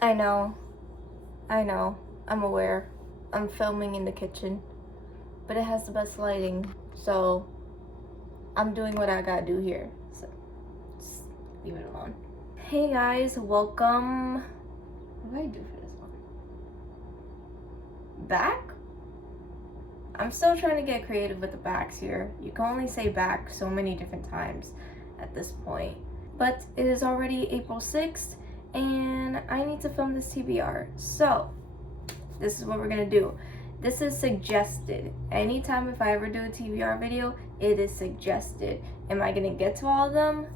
I know, I'm aware. I'm filming in the kitchen, but it has the best lighting, so I'm doing what I gotta do here. So just leave it alone. Hey guys, welcome. What do I do for this one? Back? I'm still trying to get creative with the backs here. You can only say back so many different times at this point. But it is already April 6th, and I need to film this TBR. So, this is what we're gonna do. This is suggested. Anytime if I ever do a TBR video, it is suggested. Am I gonna get to all of them?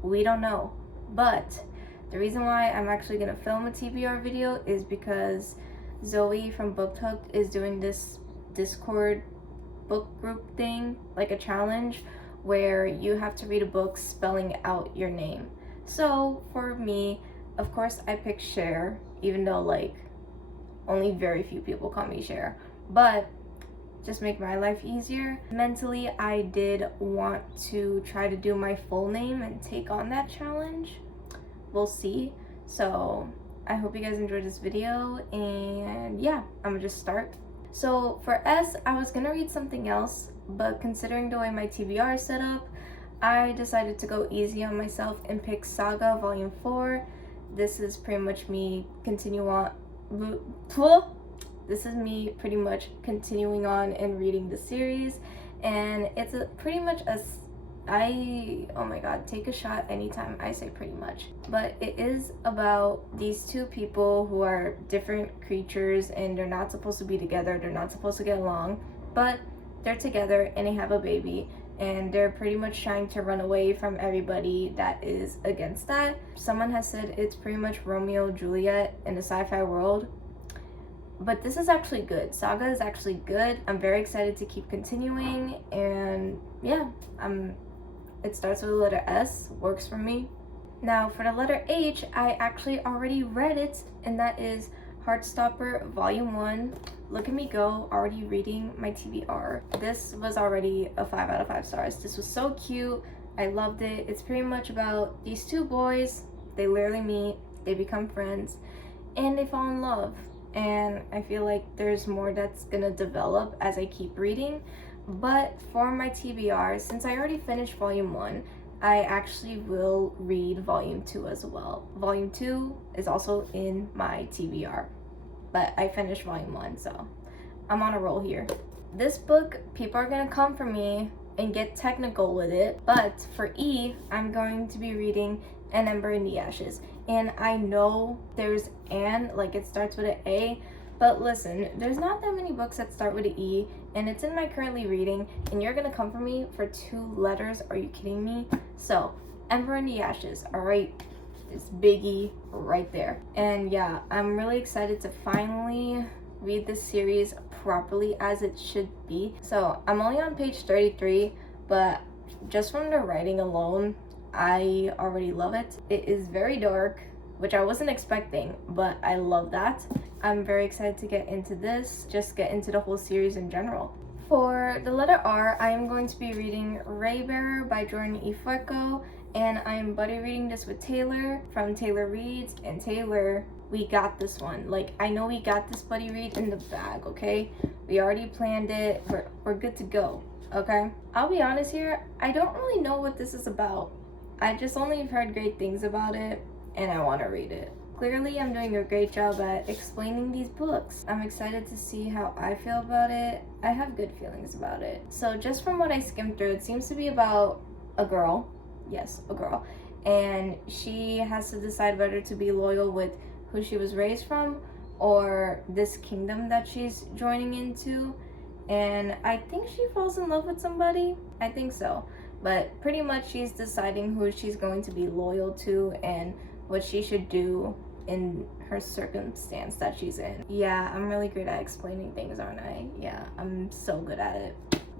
We don't know. But the reason why I'm actually gonna film a TBR video is because Zoe from Book Hooked is doing this Discord book group thing, like a challenge, where you have to read a book spelling out your name. So for me, of course, I picked Cher, even though like only very few people call me Cher, but just make my life easier. Mentally, I did want to try to do my full name and take on that challenge. We'll see. So I hope you guys enjoyed this video, and yeah, I'm gonna just start. So for S, I was gonna read something else, but considering the way my TBR is set up, I decided to go easy on myself and pick Saga Volume 4. This is pretty much me continuing on and reading the series, and it's pretty much oh my god, take a shot anytime I say pretty much. But it is about these two people who are different creatures, and they're not supposed to be together, they're not supposed to get along, but they're together and they have a baby, and they're pretty much trying to run away from everybody that is against that. Someone has said it's pretty much Romeo and Juliet in a sci-fi world, but this is actually good. Saga is actually good. I'm very excited to keep continuing, and yeah, it starts with the letter S, works for me. Now for the letter H, I actually already read it, and that is Heartstopper Volume 1. Look at me go, already reading my TBR. This was already a 5 out of 5 stars. This was so cute. I loved it. It's pretty much about these two boys. They literally meet, they become friends, and they fall in love. And I feel like there's more that's gonna develop as I keep reading. But for my TBR, since I already finished Volume 1, I actually will read Volume 2 as well. Volume 2 is also in my TBR, but I finished Volume 1, so I'm on a roll here. This book, people are gonna come for me and get technical with it, but for E, I'm going to be reading An Ember in the Ashes. And I know there's like it starts with an A, but listen, there's not that many books that start with an E, and it's in my currently reading, and you're gonna come for me for 2 letters? Are you kidding me? So, Ember in the Ashes, alright? It's big E right there. And yeah, I'm really excited to finally read this series properly as it should be. So, I'm only on page 33, but just from the writing alone, I already love it. It is very dark, which I wasn't expecting, but I love that. I'm very excited to get into this, just get into the whole series in general. For the letter R, I am going to be reading Raybearer by Jordan E. Fueko, and I am buddy reading this with Taylor from Taylor Reads, and Taylor, we got this one. Like, I know we got this buddy read in the bag, okay? We already planned it, we're good to go, okay? I'll be honest here, I don't really know what this is about. I just only heard great things about it, and I want to read it. Clearly, I'm doing a great job at explaining these books. I'm excited to see how I feel about it. I have good feelings about it. So just from what I skimmed through, it seems to be about a girl. Yes, a girl. And she has to decide whether to be loyal with who she was raised from or this kingdom that she's joining into. And I think she falls in love with somebody. I think so. But pretty much she's deciding who she's going to be loyal to and what she should do in her circumstance that she's in. Yeah, I'm really great at explaining things, aren't I? Yeah, I'm so good at it.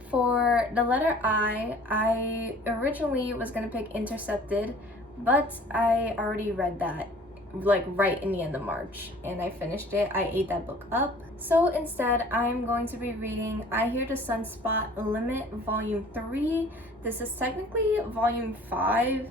For the letter I originally was gonna pick Intercepted, but I already read that like right in the end of March, and I finished it. I ate that book up. So instead, I'm going to be reading I Hear the Sunspot Limit Volume 3. This is technically Volume 5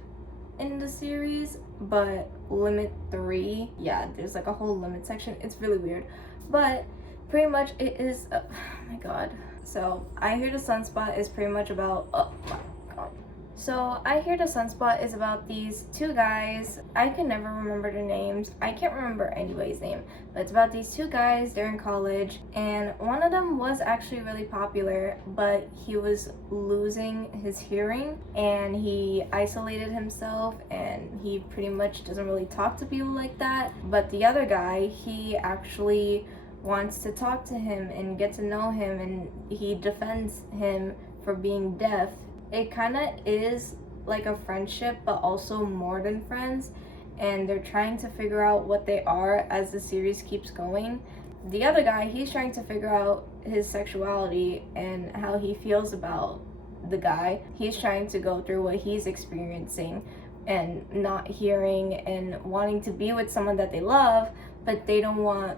in the series, but limit 3, yeah, there's like a whole limit section. It's really weird, but pretty much it is oh my god. So I Hear the Sunspot is pretty much about, oh my god. So I Hear the Sunspot is about these two guys. I can never remember their names. I can't remember anybody's name, but it's about these two guys. They're in college, and one of them was actually really popular, but he was losing his hearing, and he isolated himself, and he pretty much doesn't really talk to people like that. But the other guy, he actually wants to talk to him and get to know him, and he defends him for being deaf. It kind of is like a friendship, but also more than friends, and they're trying to figure out what they are as the series keeps going. The other guy, he's trying to figure out his sexuality and how he feels about the guy. He's trying to go through what he's experiencing and not hearing and wanting to be with someone that they love, but they don't want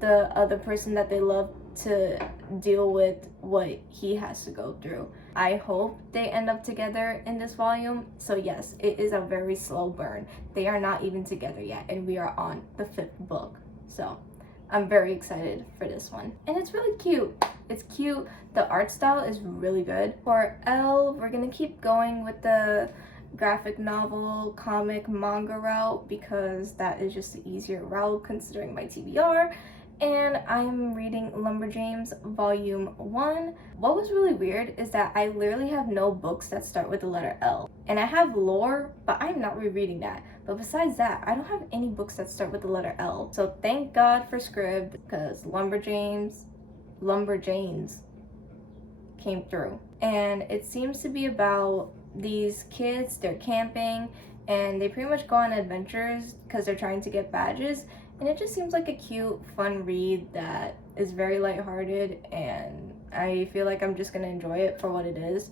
the other person that they love to deal with what he has to go through. I hope they end up together in this volume. So yes, it is a very slow burn. They are not even together yet, and we are on the 5th book. So I'm very excited for this one. And it's really cute. It's cute. The art style is really good. For Elle, we're gonna keep going with the graphic novel, comic, manga route because that is just the easier route considering my TBR. And I'm reading Lumberjanes Volume 1. What was really weird is that I literally have no books that start with the letter L. And I have lore, but I'm not rereading that. But besides that, I don't have any books that start with the letter L. So thank God for Scribd, because Lumberjanes came through. And it seems to be about these kids, they're camping, and they pretty much go on adventures because they're trying to get badges. And it just seems like a cute, fun read that is very lighthearted, and I feel like I'm just gonna enjoy it for what it is.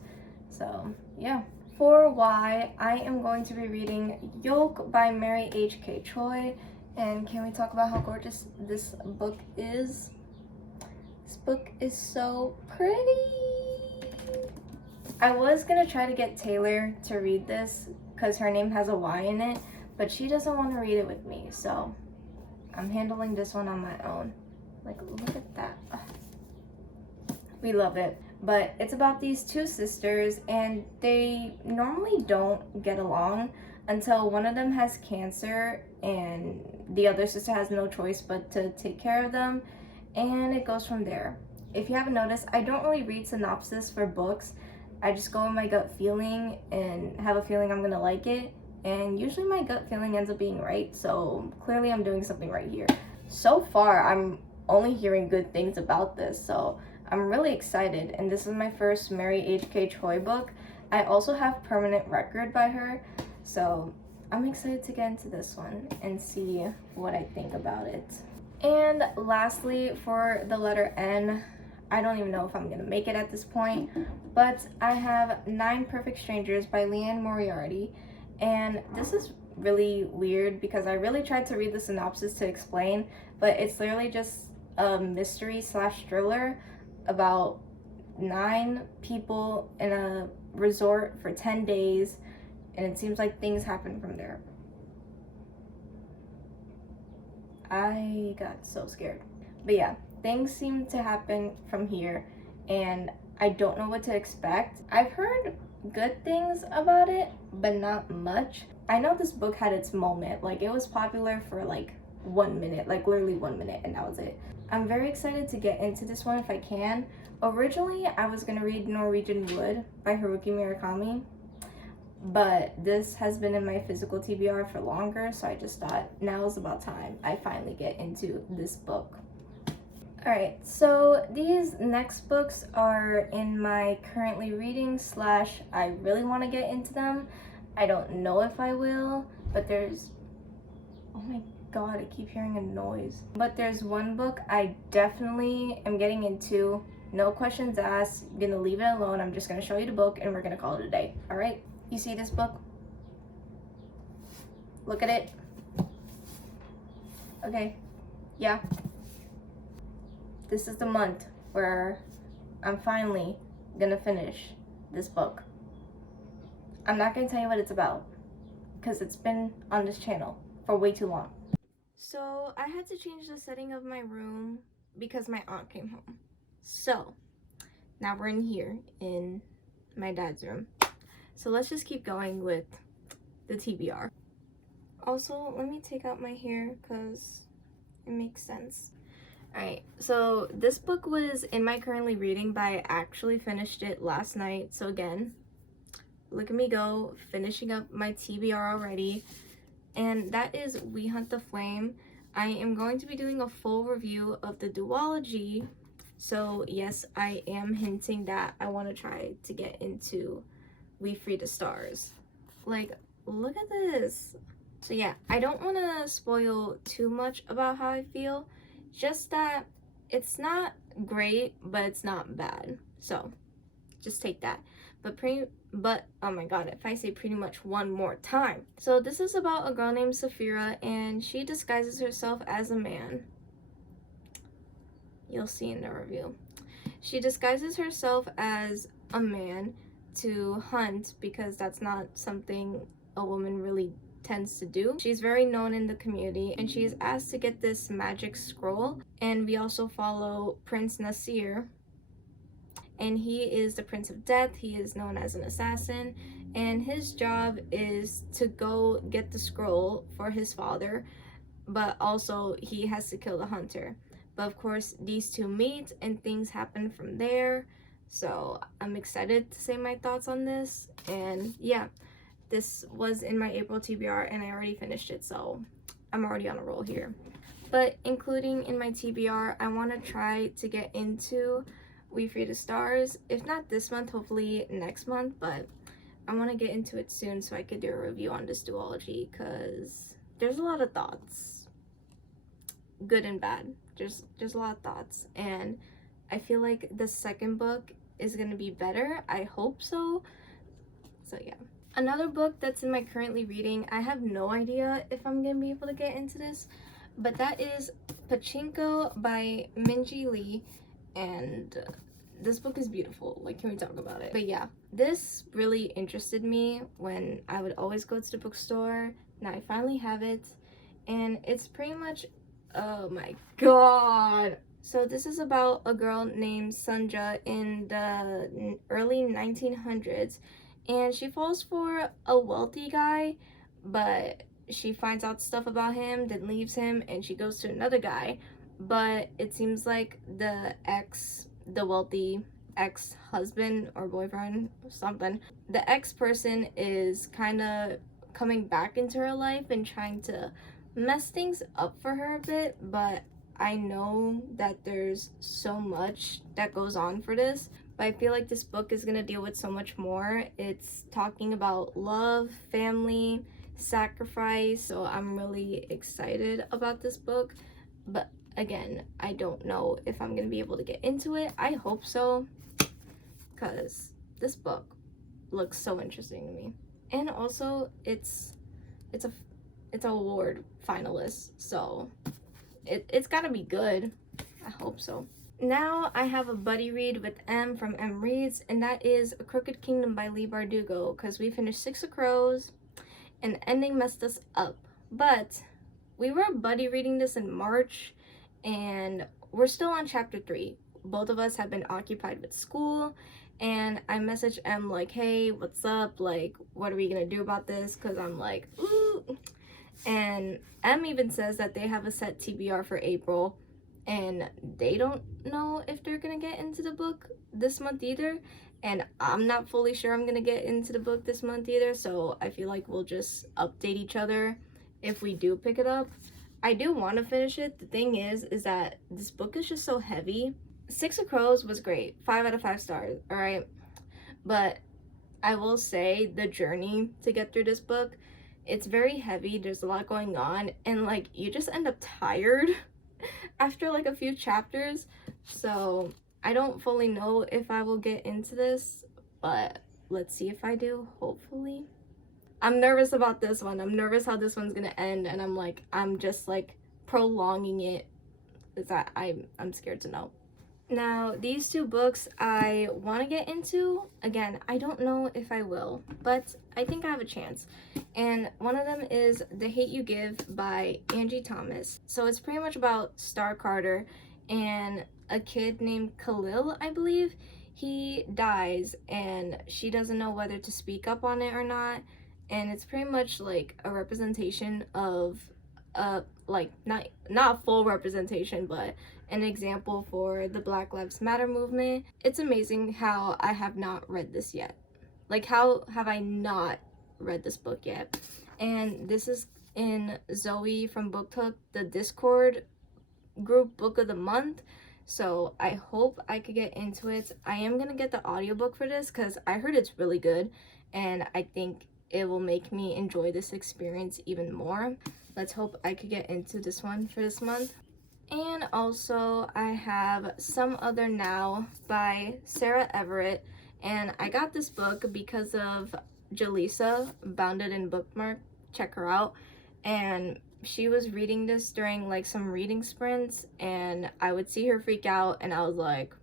So yeah. For Y, I am going to be reading Yoke by Mary H.K. Choi. And can we talk about how gorgeous this book is? This book is so pretty. I was gonna try to get Taylor to read this because her name has a Y in it, but she doesn't want to read it with me, so I'm handling this one on my own. Like, look at that. We love it. But it's about these two sisters, and they normally don't get along until one of them has cancer and the other sister has no choice but to take care of them, and it goes from there. If you haven't noticed, I don't really read synopsis for books. I just go with my gut feeling and have a feeling I'm gonna like it. And usually my gut feeling ends up being right, so clearly I'm doing something right here. So far, I'm only hearing good things about this, so I'm really excited. And this is my first Mary H.K. Choi book. I also have Permanent Record by her, so I'm excited to get into this one and see what I think about it. And lastly, for the letter N, I don't even know if I'm gonna make it at this point, but I have 9 Perfect Strangers by Leanne Moriarty. And this is really weird because I really tried to read the synopsis to explain, but it's literally just a mystery / thriller about 9 people in a resort for 10 days, and it seems like things happen from there. I got so scared. But yeah, things seem to happen from here, and I don't know what to expect. I've heard good things about it, but not much. I know this book had its moment. Like, it was popular for like 1 minute, like literally 1 minute, and that was it. I'm very excited to get into this one if I can. Originally, I was gonna read Norwegian Wood by Haruki Murakami, but this has been in my physical TBR for longer, so I just thought now is about time I finally get into this book. Alright, so these next books are in my currently reading / I really want to get into them. I don't know if I will, but there's, oh my god, I keep hearing a noise. But there's one book I definitely am getting into. No questions asked. I'm gonna leave it alone. I'm just gonna show you the book and we're gonna call it a day. Alright, you see this book? Look at it. Okay, yeah. This is the month where I'm finally gonna finish this book. I'm not gonna tell you what it's about. because it's been on this channel for way too long. So I had to change the setting of my room because my aunt came home. So now we're in here in my dad's room. So let's just keep going with the TBR. Also, let me take out my hair because it makes sense. Alright, so this book was in my currently reading, but I actually finished it last night. So again, look at me go, finishing up my TBR already. And that is We Hunt the Flame. I am going to be doing a full review of the duology. So yes, I am hinting that I want to try to get into We Free the Stars. Like, look at this. So yeah, I don't want to spoil too much about how I feel. Just that it's not great, but it's not bad. So just take that. But oh my god, if I say pretty much one more time. So this is about a girl named Saphira, and she disguises herself as a man. You'll see in the review. She disguises herself as a man to hunt because that's not something a woman really tends to do. She's very known in the community, and she is asked to get this magic scroll. And we also follow Prince Nasir, and he is the Prince of Death. He is known as an assassin, and his job is to go get the scroll for his father, but also he has to kill the hunter. But of course, these two meet and things happen from there. So I'm excited to say my thoughts on this. And yeah, this was in my April TBR and I already finished it, so I'm already on a roll here. But including in my TBR, I want to try to get into We Free the Stars. If not this month, hopefully next month, but I want to get into it soon so I could do a review on this duology, because there's a lot of thoughts, good and bad. There's a lot of thoughts, and I feel like the second book is gonna be better. I hope so. So yeah. Another book that's in my currently reading, I have no idea if I'm gonna be able to get into this, but that is Pachinko by Leigh, and this book is beautiful. Like, can we talk about it? But yeah, this really interested me when I would always go to the bookstore. Now I finally have it, and it's pretty much, oh my god. So this is about a girl named Sunja in the early 1900s, and she falls for a wealthy guy, but she finds out stuff about him, then leaves him, and she goes to another guy. But it seems like the wealthy ex-husband or boyfriend or something, the ex-person is kind of coming back into her life and trying to mess things up for her a bit. But I know that there's so much that goes on for this, but I feel like this book is gonna deal with so much more. It's talking about love, family, sacrifice, so I'm really excited about this book. But again, I don't know if I'm gonna be able to get into it. I hope so, because this book looks so interesting to me. And also, it's an award finalist, so it's gotta be good. I hope so. Now I have a buddy read with M from M Reads, and that is A Crooked Kingdom by Leigh Bardugo, because we finished Six of Crows and the ending messed us up. But we were buddy reading this in March, and we're still on chapter 3. Both of us have been occupied with school, and I messaged M like, hey, what's up? Like, what are we gonna do about this? Because I'm like, ooh. And M even says that they have a set TBR for April, and they don't know if they're gonna get into the book this month either. And I'm not fully sure I'm gonna get into the book this month either, so I feel like we'll just update each other if we do pick it up. I do want to finish it. The thing is that this book is just so heavy. Six of Crows was great, 5 out of 5 stars, all right? But I will say the journey to get through this book, it's very heavy. There's a lot going on, and like, you just end up tired after like a few chapters. So I don't fully know if I will get into this, but let's see if I do, hopefully. I'm nervous about this one. I'm nervous how this one's gonna end, and I'm just like prolonging it. I'm scared to know. Now, these two books I want to get into. Again, I don't know if I will, but I think I have a chance. And one of them is The Hate You Give by Angie Thomas. So it's pretty much about Star Carter and a kid named Khalil, I believe. He dies and she doesn't know whether to speak up on it or not. And it's pretty much like a representation of like not full representation, but an example for the Black Lives Matter movement. It's amazing how I have not read this yet. Like, how have I not read this book yet? And this is in Zoe from BookTok, the Discord group book of the month. So I hope I could get into it. I am gonna get the audiobook for this because I heard it's really good and I think it will make me enjoy this experience even more. Let's hope I could get into this one for this month. And also I have Some Other Now by Sarah Everett, and I got this book because of Jaleesa, Bounded in Bookmark. Check her out. And she was reading this during like some reading sprints, and I would see her freak out and I was like,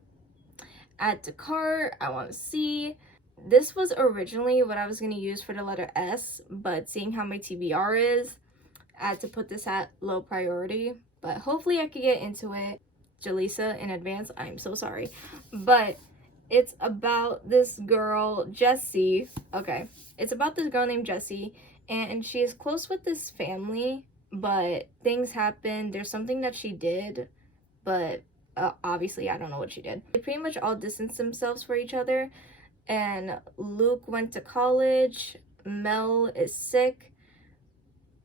add to cart, I want to see. This was originally what I was going to use for the letter S, but seeing how my TBR is, I had to put this at low priority. But hopefully I could get into it. Jaleesa, in advance, I'm so sorry. But it's about this girl, Jessie. Okay, it's about this girl named Jessie, and she is close with this family, but things happen. There's something that she did, but obviously I don't know what she did. They pretty much all distanced themselves from each other, and Luke went to college, Mel is sick,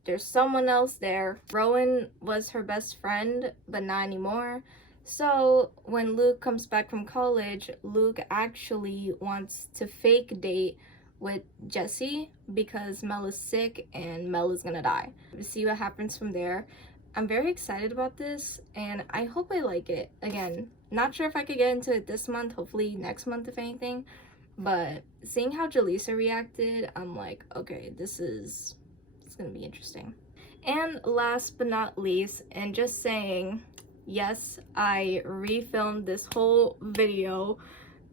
there's someone else there. Rowan was her best friend, but not anymore. So when Luke comes back from college, Luke actually wants to fake date with Jessie because Mel is sick and Mel is gonna die. To see what happens from there. I'm very excited about this and I hope I like it. Again, not sure if I could get into it this month, hopefully next month if anything. But seeing how Jaleesa reacted, I'm like, okay, it's gonna be interesting. And last but not least, and just saying, yes, I refilmed this whole video.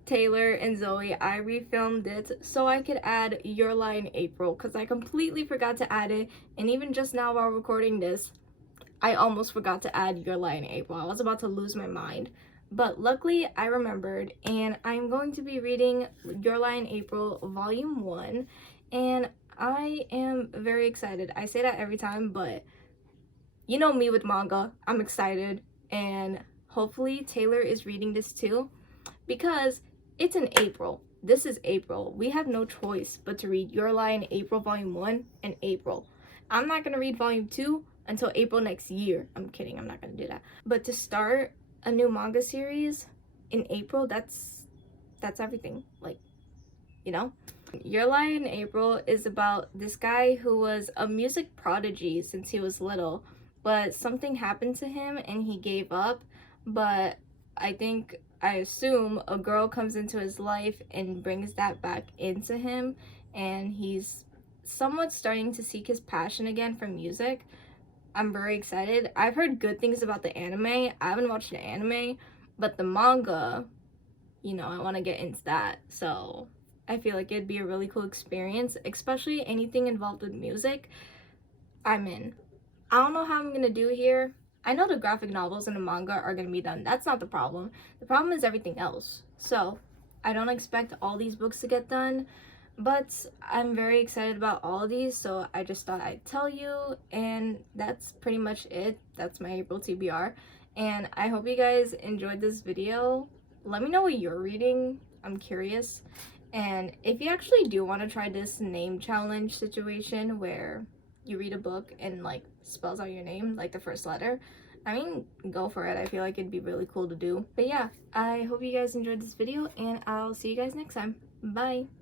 Taylor and Zoe, I refilmed it so I could add Your Lie in April because I completely forgot to add it, and even just now while recording this, I almost forgot to add Your Lie in April. I was about to lose my mind. But luckily I remembered, and I'm going to be reading Your Lie in April Volume 1, and I am very excited. I say that every time, but you know me with manga. I'm excited, and hopefully Taylor is reading this too because it's in April. This is April. We have no choice but to read Your Lie in April Volume 1 in April. I'm not going to read Volume 2 until April next year. I'm kidding. I'm not going to do that. But to start a new manga series in April, that's everything. Like, you know? Your Lie in April is about this guy who was a music prodigy since he was little, but something happened to him and he gave up. But I assume a girl comes into his life and brings that back into him, and he's somewhat starting to seek his passion again for music. I'm very excited. I've heard good things about the anime. I haven't watched the anime, but the manga, you know, I want to get into that. So I feel like it'd be a really cool experience, especially anything involved with music. I'm in. I don't know how I'm gonna do here. I know the graphic novels and the manga are gonna be done. That's not the problem. The problem is everything else. So I don't expect all these books to get done, but I'm very excited about all of these, so I just thought I'd tell you, and that's pretty much it. That's my April TBR, and I hope you guys enjoyed this video. Let me know what you're reading. I'm curious. And if you actually do want to try this name challenge situation where you read a book and like spells out your name, like the first letter, I mean, go for it. I feel like it'd be really cool to do. But yeah, I hope you guys enjoyed this video, and I'll see you guys next time. Bye!